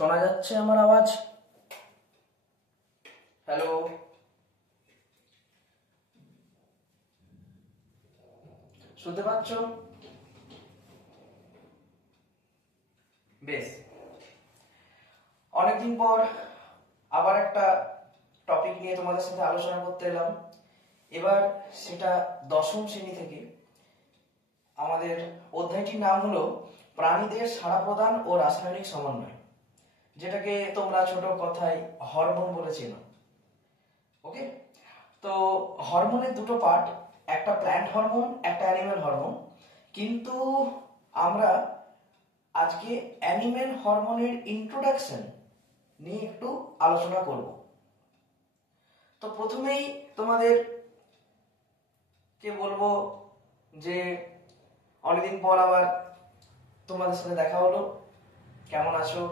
শোনা যাচ্ছে আমার আওয়াজ? হ্যালো, শুনতে পাচ্ছ? বেশ, অনেকদিন পর আবার একটা টপিক নিয়ে তোমাদের সাথে আলোচনা করতে এলাম। এবার সেটা দশম শ্রেণী থেকে। আমাদের অধ্যায়টির নাম হলো প্রাণীদের সাড়া প্রদান ও রাসায়নিক সমন্বয়, যেটাকে তোমরা ছোট কথায় হরমোন বলে চেনো। ওকে, তো হরমোনের দুটো পার্ট, একটা প্ল্যান্ট হরমোন, একটা অ্যানিমেল হরমোন। কিন্তু আমরা আজকে অ্যানিমেল হরমোনের ইন্ট্রোডাকশন নিয়ে একটু আলোচনা করব। তো প্রথমেই তোমাদের কে বলবো যে অনেকদিন পর আবার তোমাদের সাথে দেখা হলো। কেমন আছো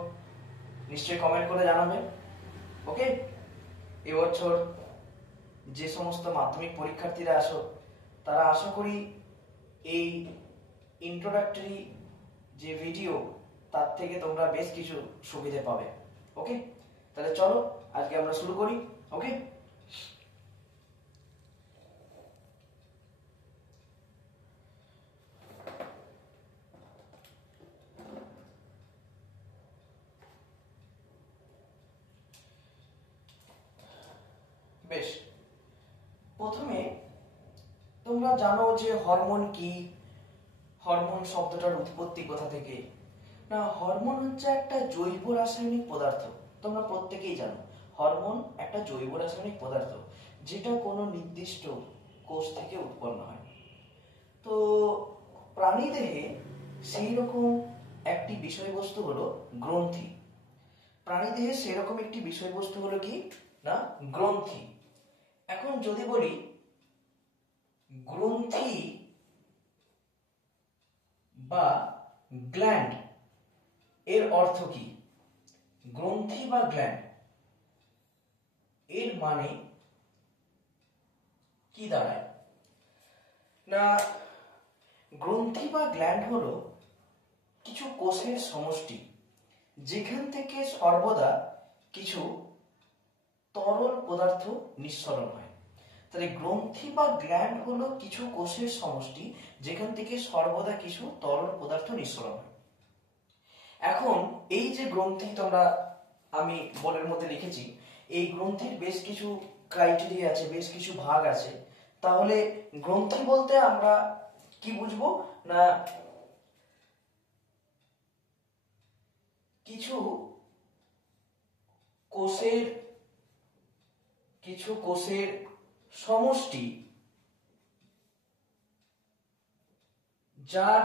নিশ্চয়ই কমেন্ট করে জানাবে। ওকে, এবছর যে সমস্ত মাধ্যমিক পরীক্ষার্থীরা আসো, তারা আশা করি এই ইন্ট্রোডাক্টরি যে ভিডিও, তার থেকে তোমরা বেশ কিছু সুবিধা পাবে। ওকে, তাহলে চলো আজকে আমরা শুরু করি। ওকে, বেশ, প্রথমে তোমরা জানো যে হরমোন কি, হরমোন শব্দটার উৎপত্তি কোথা থেকে। না, হরমোন হচ্ছে একটা জৈব রাসায়নিক পদার্থ। তোমরা প্রত্যেকেই জানো হরমোন একটা জৈব রাসায়নিক পদার্থ, যেটা কোনো নির্দিষ্ট কোষ থেকে উৎপন্ন হয়। তো প্রাণীদেহে সেই রকম একটি বিষয়বস্তু হলো গ্রন্থি। প্রাণীদেহে সেরকম একটি বিষয়বস্তু হলো কি না, গ্রন্থি। এখন যদি বলি গ্রন্থি বা গ্ল্যান্ড এর অর্থ কি, গ্রন্থি বা গ্ল্যান্ড এর মানে কি দাঁড়ায় না, গ্রন্থি বা গ্ল্যান্ড হলো কিছু কোষের সমষ্টি, যেখান থেকে সর্বদা কিছু তরল পদার্থ নিঃসরণ হয়। তাহলে গ্রন্থি বা গ্ল্যান্ড হলো কিছু কোষের সমষ্টি, যেখান থেকে সর্বদা কিছু তরল পদার্থ নিঃসরণ হয়। এখন এই যে গ্রন্থি তোমরা আমি বলের মধ্যে লিখেছি, এই গ্রন্থির বেশ কিছু ক্রাইটেরিয়া আছে, বেশ কিছু ভাগ আছে। তাহলে গ্রন্থি বলতে আমরা কি বুঝবো না, কিছু কোষের সমষ্টি, যার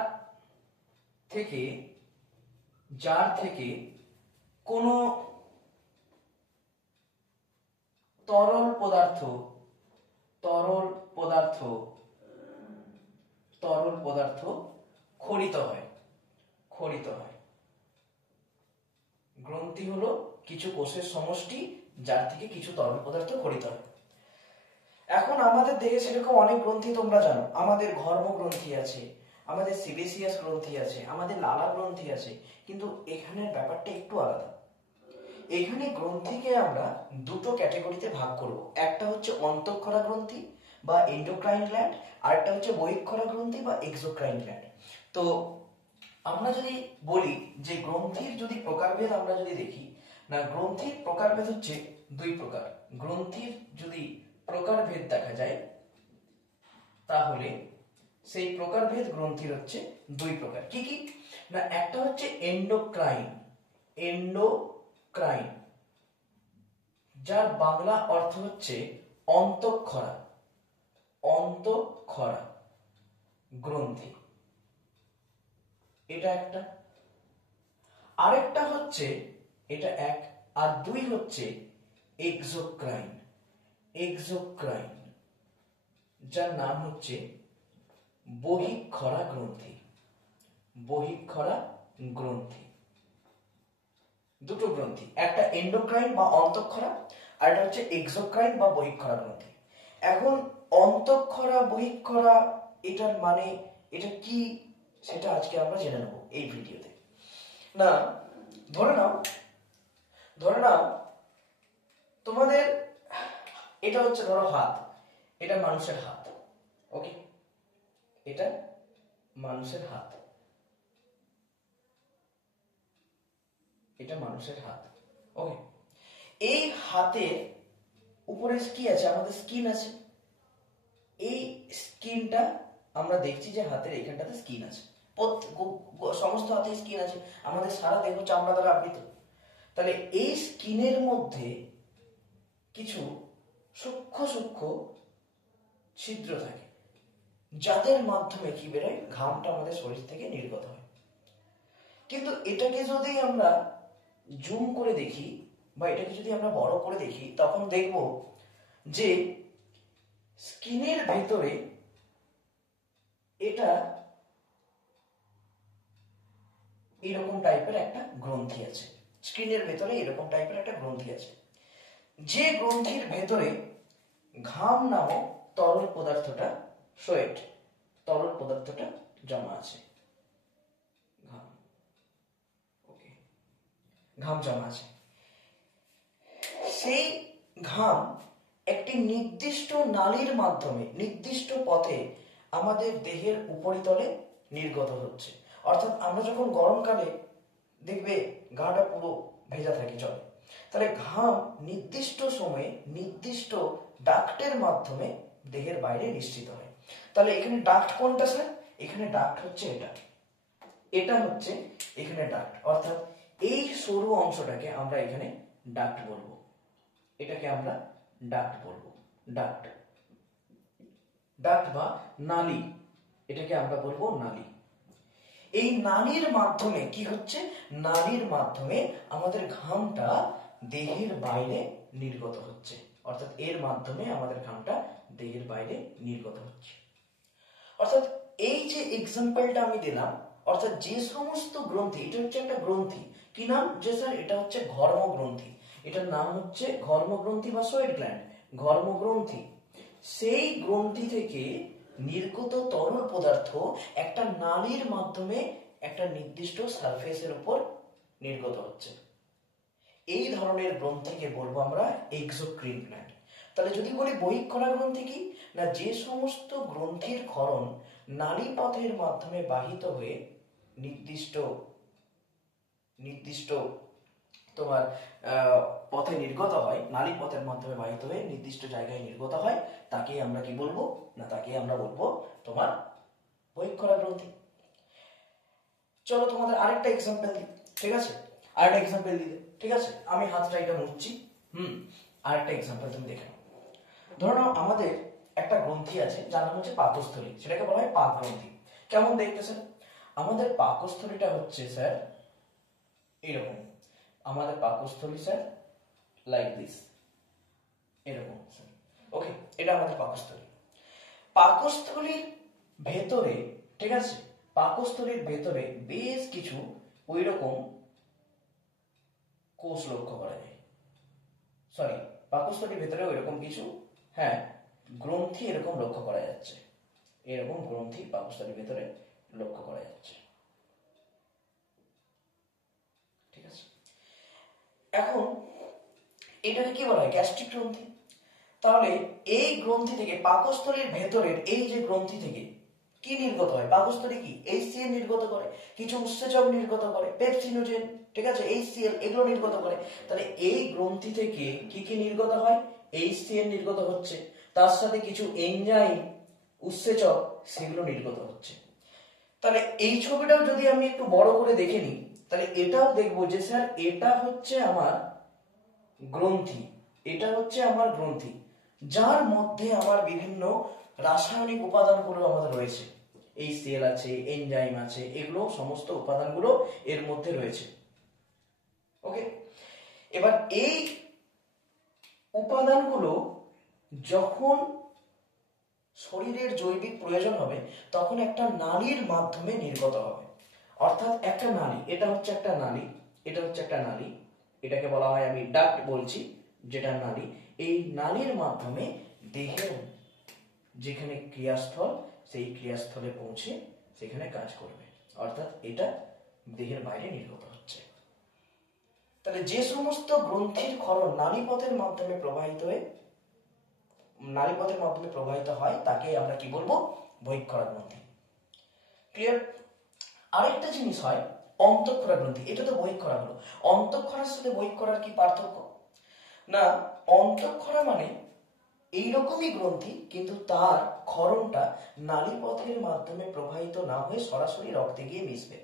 থেকে কোনো তরল পদার্থ ক্ষরিত হয়। গ্রন্থি হলো কিছু কোষের সমষ্টি, যার থেকে কিছু তরল পদার্থ ক্ষরিত হয়। এখন আমাদের দেহে সেরকম অনেক গ্রন্থি তোমরা জানো। আমাদের ঘর্ম গ্রন্থি আছে, আমাদের সিবেসিয়াস গ্রন্থি আছে, আমাদের লালা গ্রন্থি আছে। কিন্তু এখানের ব্যাপারটা একটু আলাদা। এখানে গ্রন্থিকে আমরা দুটো ক্যাটাগরিতে ভাগ করব। একটা হচ্ছে অন্তঃক্ষরা গ্রন্থি বা এন্ডোক্রাইন গ্ল্যান্ড, আর একটা হচ্ছে বহিঃক্ষরা গ্রন্থি বা এক্সোক্রাইন গ্ল্যান্ড। তো আমরা যদি বলি যে গ্রন্থির যদি প্রকারভেদ আমরা যদি দেখি না, গ্রন্থির প্রকারভেদ হচ্ছে দুই প্রকার। গ্রন্থির যদি প্রকারভেদ দেখা যায়, তাহলে সেই প্রকারভেদ গ্রন্থির হচ্ছে দুই প্রকার। কি কি না, একটা হচ্ছে এন্ডোক্রাইন, যার বাংলা অর্থ হচ্ছে অন্তঃক্ষরা গ্রন্থি, এটা একটা। আরেকটা হচ্ছে, এটা এক, আর দুই হচ্ছে এক্সোক্রাইন, যার নাম হচ্ছে বহিঃক্ষরা গ্রন্থি। দুটো গ্রন্থি, একটা এন্ডোক্রাইন বা অন্তঃক্ষরা, আর একটা হচ্ছে এক্সোক্রাইন বা বহিঃক্ষরা গ্রন্থি। এখন অন্তঃক্ষরা বহিঃক্ষরা এটার মানে এটা কি, সেটা আজকে আমরা জেনে নেব এই ভিডিওতে। না, ধরে নাও ধরে নাও তোমাদের এটা হচ্ছে ধরো হাত, এটা মানুষের হাত, ওকে, এটা মানুষের হাত, এটা মানুষের হাত, ওকে। এই হাতের উপরে কি আছে? আমাদের স্কিন আছে। এই স্কিনটা আমরা দেখছি যে হাতের এখানটাতে স্কিন আছে, সমস্ত হাতে স্কিন আছে, আমাদের সারা দেহ চামড়া দ্বারা আবৃত। তাহলে এই স্কিনের মধ্যে কিছু সূক্ষ্ম সূক্ষ্ম ছিদ্র থাকে, যাদের মাধ্যমে কি বেরোয়? ঘামটা আমাদের শরীর থেকে নির্গত হয়। কিন্তু এটাকে যদি আমরা জুম করে দেখি বা এটাকে যদি আমরা বড় করে দেখি, তখন দেখব যে স্কিনের ভেতরে এটা এরকম টাইপের একটা গ্রন্থি আছে। স্কিনের ভেতরে এরকম টাইপের একটা গ্রন্থি আছে, যে গ্রন্থির ভেতরে ঘাম নামক তরল পদার্থটা, সোয়েট তরল পদার্থটা জমা আছে। ঘাম, ওকে, ঘাম জমা আছে। সেই ঘাম একটি নির্দিষ্ট নালীর মাধ্যমে নির্দিষ্ট পথে আমাদের দেহের উপরিতলে নির্গত হচ্ছে। অর্থাৎ আমরা যখন গরমকালে দেখবে গাটা পুরো ভেজা থাকে জলে, তাহলে ঘাম নির্দিষ্ট সময়ে নির্দিষ্ট ডাক্টের মাধ্যমে দেহের বাইরে নিঃসৃত হয়। তাহলে এখানে ডাক্ট কোনটা স্যার? এখানে ডাক্ট হচ্ছে এটা, এটা হচ্ছে এখানে ডাক্ট, অর্থাৎ এই সরু অংশটাকে আমরা এখানে ডাক্ট বলবো, এটাকে আমরা ডাক্ট বলবো, ডাক্ট, ডাক্ট বা নালী, এটাকে আমরা বলবো নালী। এই নালীর মাধ্যমে কি হচ্ছে? নালীর মাধ্যমে আমাদের ঘামটা দেহের বাইরে নির্গত হচ্ছে, অর্থাৎ এর মাধ্যমে আমাদের ঘামটা দেহের বাইরে নির্গত হচ্ছে। অর্থাৎ এই যে এক্সাম্পলটা আমি দিলাম, অর্থাৎ যে সমস্ত গ্রন্থি, এটা হচ্ছে একটা গ্রন্থি, কি নাম? যে স্যার এটা হচ্ছে ঘর্মগ্রন্থি, এটার নাম হচ্ছে ঘর্মগ্রন্থি বা সোয়েট গ্ল্যান্ড, ঘর্মগ্রন্থি। সেই গ্রন্থি থেকে নির্গত তরল পদার্থ একটা নালীর মাধ্যমে একটা নির্দিষ্ট সারফেসের উপর নির্গত হচ্ছে। এই ধরনের গ্রন্থিকে বলবো আমরা এক্সোক্রিন গ্ল্যান্ড। তাহলে যদি বলি বহিঃক্ষরা গ্রন্থি কি না, যে সমস্ত গ্রন্থির ক্ষরণ নালী পথের মাধ্যমে বাহিত হয়ে নির্দিষ্ট নির্দিষ্ট তোমার পথে নির্গত হয়, নালী পথের মাধ্যমে বাহিত হয়ে নির্দিষ্ট জায়গায় নির্গত হয়, তাকে আমরা কি বলবো না, তাকে আমরা বলবো তোমার বহিঃক্ষরা গ্রন্থি। চলো তোমাদের আরেকটা এক্সাম্পল দিই, ঠিক আছে? আরেকটা এক্সাম্পল দিতে, ঠিক আছে? আমি হাতটা এটা মুছছি, আরেকটা এক্সাম্পল তুমি দেখে নাও। ধরো নাও আমাদের একটা গ্রন্থি আছে যার নাম হচ্ছে পাকস্থলী, সেটাকে বলা হয় পাক গ্রন্থি। কেমন দেখতে স্যার? আমাদের পাকস্থলীটা হচ্ছে স্যার এরকম, আমাদের পাকস্থলী স্যার লাইক দিস, এরকম স্যার, ওকে, এটা আমাদের পাকস্থলী। পাকস্থলীর ভেতরে, ঠিক আছে, পাকস্থলীর ভেতরে বেশ কিছু ওইরকম কোষ লক্ষ্য করা যায়, সরি, পাকস্থলীর ভেতরে ওইরকম কিছু, হ্যাঁ, গ্রন্থি এরকম লক্ষ্য করা যাচ্ছে, এরকম গ্রন্থি পাকস্থলীর ভেতরে লক্ষ্য করা যাচ্ছে, ঠিক আছে? এখন এটাকে কি বলা হয়? গ্যাস্ট্রিক গ্রন্থি। তাহলে এই গ্রন্থি থেকে, পাকস্থলীর ভেতরের এই যে গ্রন্থি থেকে কি নির্গত হয়? পাকস্থলী কি HCl নির্গত করে, কিছু উৎসেচক নির্গত করে, পেপসিনোজেন, ঠিক আছে, HCl, এগুলো নির্গত করে। তাহলে এই গ্রন্থি থেকে কি কি নির্গত হয়? HCl নির্গত হচ্ছে, তার সাথে কিছু এনজাইম, উৎসেচক, সেগুলো নির্গত হচ্ছে। তাহলে এই ছবিটাও যদি আমি একটু বড় করে দেখে নিই, তাহলে এটাও দেখবো যে স্যার এটা হচ্ছে আমার গ্রন্থি, এটা হচ্ছে আমার গ্রন্থি, যার মধ্যে আমার বিভিন্ন রাসায়নিক উপাদানগুলো আমাদের রয়েছে, এই সেল আছে, এনজাইম আছে, এগুলো সমস্ত উপাদানগুলো এর মধ্যে রয়েছে, ওকে। এবার এই উপাদানগুলো যখন শরীরের জৈবিক প্রয়োজন হবে, তখন একটা নালীর মাধ্যমে নির্গত হবে। অর্থাৎ একটা নালী, এটা হচ্ছে একটা নালী, এটা হচ্ছে একটা নালী, এটাকে বলা হয়, আমি ডাক্ট বলছি, যেটা নালী। এই নালীর মাধ্যমে দেহের যেখানে ক্রিয়াস্থল, সেই ক্রিয়াস্থলে পৌঁছে সেখানে কাজ করবে, অর্থাৎ এটা দেহের বাইরে নির্গত হচ্ছে। তাহলে যে সমস্ত গ্রন্থির ক্ষরণ নালীপথের মাধ্যমে প্রবাহিত হয় তাকে আমরা কি বলবো? বহিঃক্ষরা গ্রন্থি। ক্লিয়ার? আরেকটা জিনিস হয় অন্তঃক্ষরা গ্রন্থি। এটা তো বহিঃক্ষরা হলো। অন্তঃক্ষরার সাথে বহিঃক্ষরার কি পার্থক্য? না, অন্তঃক্ষরা মানে এইরকমই গ্রন্থি, কিন্তু তার ক্ষরণটা নালীপথের মাধ্যমে প্রবাহিত না হয়ে সরাসরি রক্তে গিয়ে মিশবে।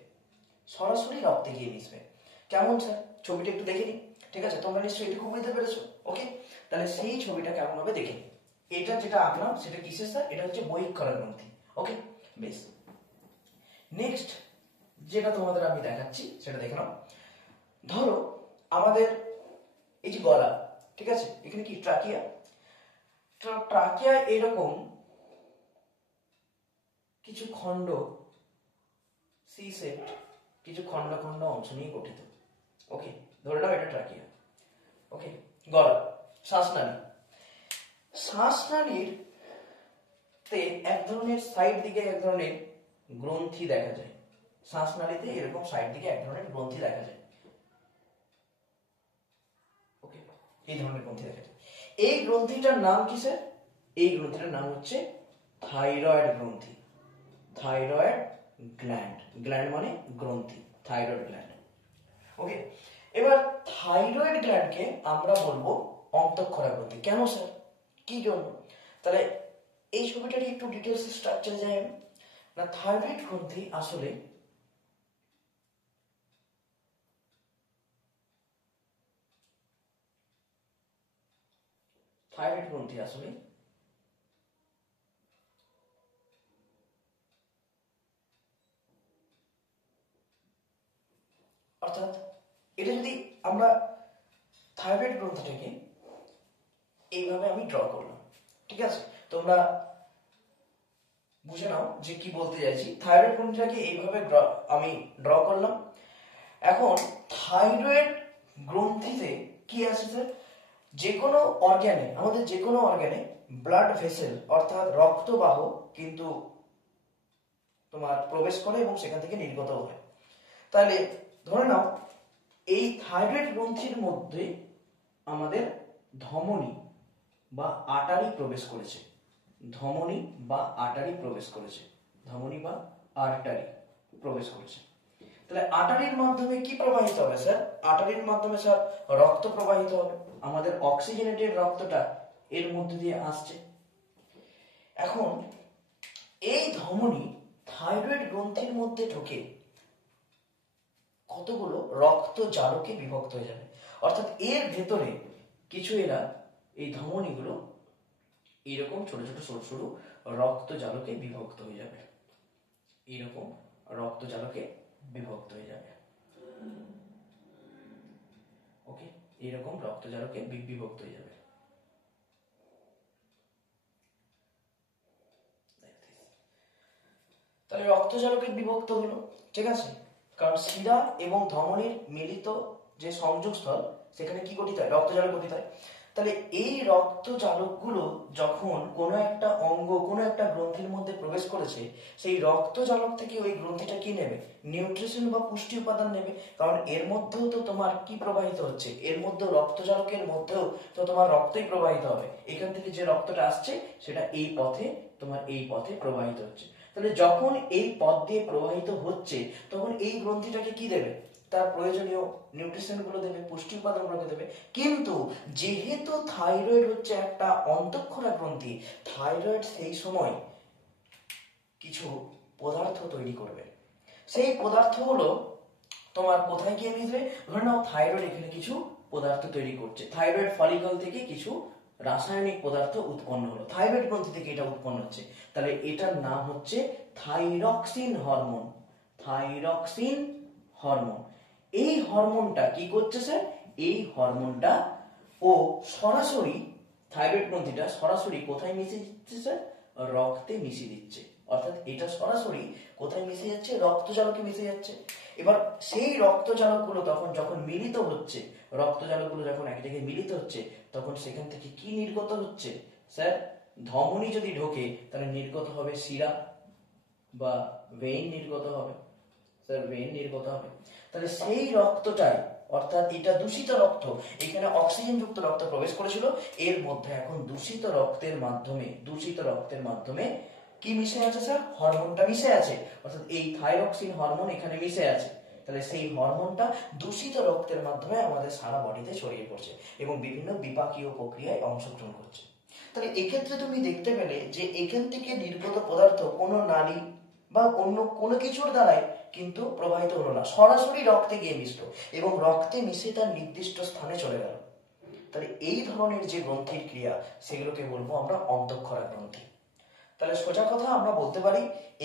কেমন স্যার? ছবিটা একটু দেখে নিই। ঠিক আছে, তোমরা নিশ্চয়ই এটা খুব বুঝতে পেরেছো। ওকে, তাহলে সেই ছবিটা কেমন হবে দেখে নিই। এটা যেটা আঁকলাম সেটা কিসের স্যার? এটা হচ্ছে বহিঃক্ষরা গ্রন্থি। ওকে, বেশ। নেক্সট যেটা তোমাদের আমি দেখাচ্ছি সেটা দেখে নাও। ধরো আমাদের এই যে গলা, ঠিক আছে, এখানে কি ট্রাকিয়া। ট্রাকিয়া এরকম কিছু খণ্ড, সি সেট, কিছু খণ্ড খণ্ড অংশ নিয়ে গঠিত। ওকে, ধরে নাও এটা ট্রাকিয়া। ওকে, গলা, শ্বাসনালীর তে এক ধরনের সাইড দিকে এক ধরনের গ্রন্থি দেখা যায়। শ্বাসনালীতে এরকম সাইড দিকে এক ধরনের গ্রন্থি দেখা যায়। ওকে, এই ধরনের গ্রন্থি দেখা যায়। এই গ্রন্থিটার নাম কি স্যার? এই গ্রন্থিটার নাম হচ্ছে থাইরয়েড গ্রন্থি। Thyroid gland. গ্ল্যান্ড মানে গ্রন্থি, থাইরয়েড গ্ল্যান্ড। ওকে, এবার থাইরয়েড গ্ল্যান্ডকে আমরা বলবো অন্তঃক্ষরা গ্রন্থি। কেন স্যার? কি জন্য? তাহলে এই ছবিটার একটু ডিটেলস স্ট্রাকচার যায় না। থাইরয়েড গ্রন্থি আসলে অর্থাৎ এটা যদি আমরা থাইরয়েড গ্রন্থিটাকে এইভাবে আমি ড্র করলাম, ঠিক আছে, তোমরা বুঝে নাও যে কি বলতে চাইছি। থাইরয়েড গ্রন্থিটাকে এইভাবে আমি ড্র করলাম। এখন থাইরয়েড গ্রন্থিতে কি আছে স্যার? যে কোনো অর্গানে, আমাদের যে কোনো অর্গানে ব্লাড ভেসেল অর্থাৎ রক্তবাহ কিন্তু তোমার প্রবেশ করে এবং সেখান থেকে নির্গত হয়। তাহলে ধরে নাও এই থাইরয়েড গ্রন্থির মধ্যে আমাদের ধমনী বা আর্টারি প্রবেশ করেছে। ধমনী বা আর্টারি প্রবেশ করেছে। তাহলে আর্টারির মাধ্যমে কি প্রবাহিত হবে স্যার? আর্টারির মাধ্যমে স্যার রক্ত প্রবাহিত হবে। আমাদের অক্সিজেনেটেড রক্তটা এর মধ্যে দিয়ে আসছে। এখন এই ধমনী থাইরয়েড গ্রন্থির মধ্যে ঢুকে কতগুলো রক্ত জারকে বিভক্ত হয়ে যাবে। অর্থাৎ এর ভেতরে কিছু এরা এই ধমনীগুলো এইরকম ছোট ছোট সরু সরু রক্ত জালকে বিভক্ত হয়ে যাবে। এইরকম রক্ত জালকে বিভক্ত হয়ে যাবে। ওকে, এইরকম রক্ত জালকে বিভক্ত হয়ে যাবে। তাহলে রক্ত জালকে বিভক্ত হলো, ঠিক আছে, কারণ শিরা এবং ধমনীর মিলিত যে সংযোগস্থল সেখানে কি গঠিত হয়? রক্ত জালক গঠিত হয়। তাহলে এই রক্ত জালকগুলো যখন কোনো একটা অঙ্গ, কোনো একটা গ্রন্থির মধ্যে প্রবেশ করেছে, সেই রক্ত জালক থেকে ওই গ্রন্থিটা কি নেবে? নিউট্রিশন বা পুষ্টি উপাদান নেবে। কারণ এর মধ্যেও তো তোমার কি প্রবাহিত হচ্ছে? এর মধ্যেও রক্ত জালকের মধ্যেও তো তোমার রক্তই প্রবাহিত হবে। এখান থেকে যে রক্তটা আসছে সেটা এই পথে প্রবাহিত হচ্ছে। তাহলে যখন এই পথ দিয়ে প্রবাহিত হচ্ছে তখন এই গ্রন্থিটাকে কি দেবে? তার প্রয়োজনীয় নিউট্রিশন গুলো দেবে, পুষ্টি উপাদান গুলো দেবে। কিন্তু যেহেতু থাইরয়েড হচ্ছে একটা অন্তঃক্ষরা গ্রন্থি, থাইরয়েড সেই সময় কিছু পদার্থ তৈরি করবে। সেই পদার্থগুলো তোমার কোথায় গিয়ে মিশবে? ধরে নাও থাইরয়েড এখানে কিছু পদার্থ তৈরি করছে। থাইরয়েড ফলিকল থেকে কিছু রাসায়নিক পদার্থ উৎপন্ন হলো, থাইরয়েড গ্রন্থি থেকে এটা উৎপন্ন হচ্ছে। তাহলে এটার নাম হচ্ছে থাইরক্সিন হরমোন। Thyroxine hormone. এই হরমোনটা কি করছে স্যার? এই হরমোনটা ও সরাসরি থাইরয়েড গ্রন্থিটা সরাসরি কোথায় মিশিয়ে দিচ্ছে স্যার? রক্তে মিশিয়ে দিচ্ছে। অর্থাৎ এটা সরাসরি কোথায় মিশে যাচ্ছে? রক্তজালকে মিশে যাচ্ছে। এবার সেই রক্তজালকগুলো তখন যখন মিলিত হচ্ছে, রক্তজালকগুলো যখন এক জায়গায় মিলিত হচ্ছে, তখন সেখান থেকে কি নির্গত হচ্ছে স্যার? ধমনী যদি ঢোকে তাহলে নির্গত হবে শিরা বা ভেইন নির্গত হবে স্যার, ভেইন নির্গত হবে। তাহলে সেই রক্তটাই অর্থাৎ এটা দূষিত রক্ত, এখানে অক্সিজেন যুক্ত রক্ত প্রবেশ করেছিল, এর মধ্যে এখন দূষিত রক্তের মাধ্যমে কি মিশে আছে স্যার? হরমোনটা মিশে আছে, অর্থাৎ এই থাইরক্সিন হরমোন এখানে মিশে আছে। তাহলে সেই হরমোনটা দূষিত রক্তের মাধ্যমে আমাদের সারা বডিতে ছড়িয়ে পড়ছে এবং বিভিন্ন বিপাকীয় প্রক্রিয়ায় অংশগ্রহণ করছে। তাহলে এক্ষেত্রে তুমি দেখতে পেলে যে এখান থেকে নির্গত পদার্থ কোনো নালী বা অন্য কোনো কিছুর দ্বারাই কিন্তু প্রবাহিত হলো না, সরাসরি রক্তে গিয়ে মিশলো এবং রক্তে মিশে তার নির্দিষ্ট স্থানে চলে গেল। তাহলে এই ধরনের যে গ্রন্থির ক্রিয়া সেগুলোকে বলবো আমরা অন্তঃক্ষরা গ্রন্থি। তাহলে সোজা কথা আমরা বলতে পারি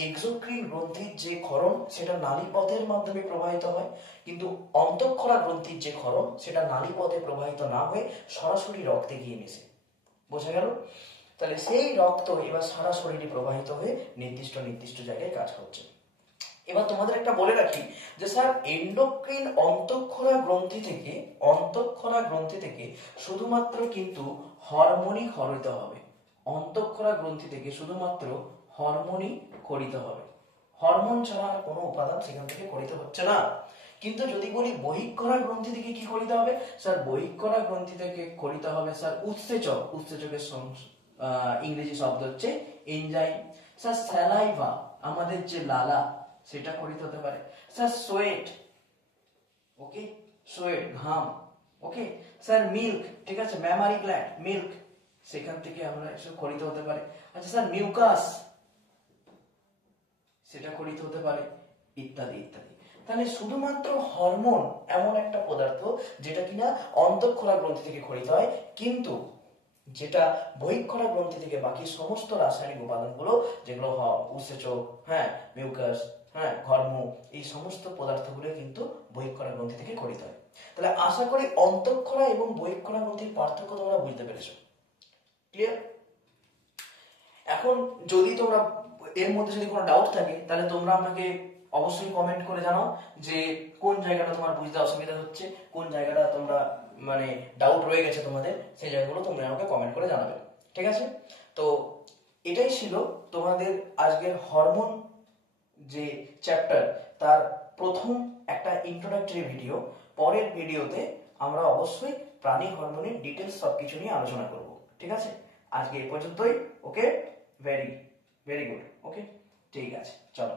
এক্সোক্রিন গ্রন্থির যে ক্ষরণ সেটা নালীপথের মাধ্যমে প্রবাহিত হয়, কিন্তু অন্তঃক্ষরা গ্রন্থির যে ক্ষরণ সেটা নালীপথে প্রবাহিত না হয়ে সরাসরি রক্তে গিয়ে মিশে। বোঝা গেল? তাহলে সেই রক্ত এবার সারা শরীরে প্রবাহিত হয়ে নির্দিষ্ট নির্দিষ্ট জায়গায় কাজ করছে। এবার তোমাদের একটা বলে রাখি যে স্যার এন্ডোক্রিন অন্তঃক্ষরা গ্রন্থি থেকে শুধুমাত্র কিন্তু হরমোনই ক্ষরিত হবে। অন্তঃক্ষরা গ্রন্থি থেকে শুধুমাত্র হরমোনই ক্ষরিত হবে, হরমোন ছাড়া আর কোনো উপাদান সেখান থেকে ক্ষরিত হচ্ছে না। কিন্তু যদি বলি বহিঃক্ষরা গ্রন্থি থেকে কি ক্ষরিত হবে? স্যার বহিঃক্ষরা গ্রন্থি থেকে ক্ষরিত হবে স্যার উৎসেচক, উৎসেচকের ইংরেজি শব্দ হচ্ছে এনজাইম। স্যার স্যালাইভা, আমাদের যে লালা, সেটা ক্ষরিত হতে পারে। স্যার সোয়েট, ওকে, সোয়েট ঘাম, ওকে। স্যার মিল্ক, ঠিক আছে, ম্যামারি গ্ল্যান্ড মিল্ক, সেখান থেকে আমরা এসব ক্ষরিত হতে পারে। আচ্ছা স্যার মিউকাস, সেটা ক্ষরিত হতে পারে, ইত্যাদি ইত্যাদি। তাহলে শুধুমাত্র হরমোন এমন একটা পদার্থ যেটা কিনা অন্তঃক্ষরা গ্রন্থি থেকে ক্ষরিত হয়, কিন্তু যেটা বহিঃক্ষরা গ্রন্থি থেকে বাকি সমস্ত রাসায়নিক উপাদানগুলো যেগুলো উৎসেচক, হ্যাঁ, মিউকাস, হ্যাঁ, ঘর্ম, এই সমস্ত পদার্থগুলো কিন্তু বহিঃক্ষরা গ্রন্থি থেকে ক্ষরিত হয়। তাহলে আশা করি অন্তঃক্ষরা এবং বহিঃক্ষরা গ্রন্থির পার্থক্য তোমরা বুঝতে পেরেছো। ক্লিয়ার? এখন যদি তোমরা এর মধ্যে যদি কোনো ডাউট থাকে তাহলে তোমরা আমাকে অবশ্যই কমেন্ট করে জানাও যে কোন জায়গাটা তোমার বুঝতে অসুবিধা হচ্ছে, কোন জায়গাটা তোমরা মানে ডাউট রয়ে গেছে তোমাদের, সেই জায়গাগুলো তোমরা আমাকে কমেন্ট করে জানাবে। ঠিক আছে? তো এটাই ছিল তোমাদের আজকের হরমোন যে চ্যাপ্টার তার প্রথম একটা ইন্ট্রোডাক্টরি ভিডিও। পরের ভিডিওতে আমরা অবশ্যই প্রাণী হরমোনের ডিটেলস সবকিছু নিয়ে আলোচনা করব। ঠিক আছে? আজকে এই পর্যন্তই। ওকে, ভেরি ভেরি গুড। ওকে, ঠিক আছে, চলো।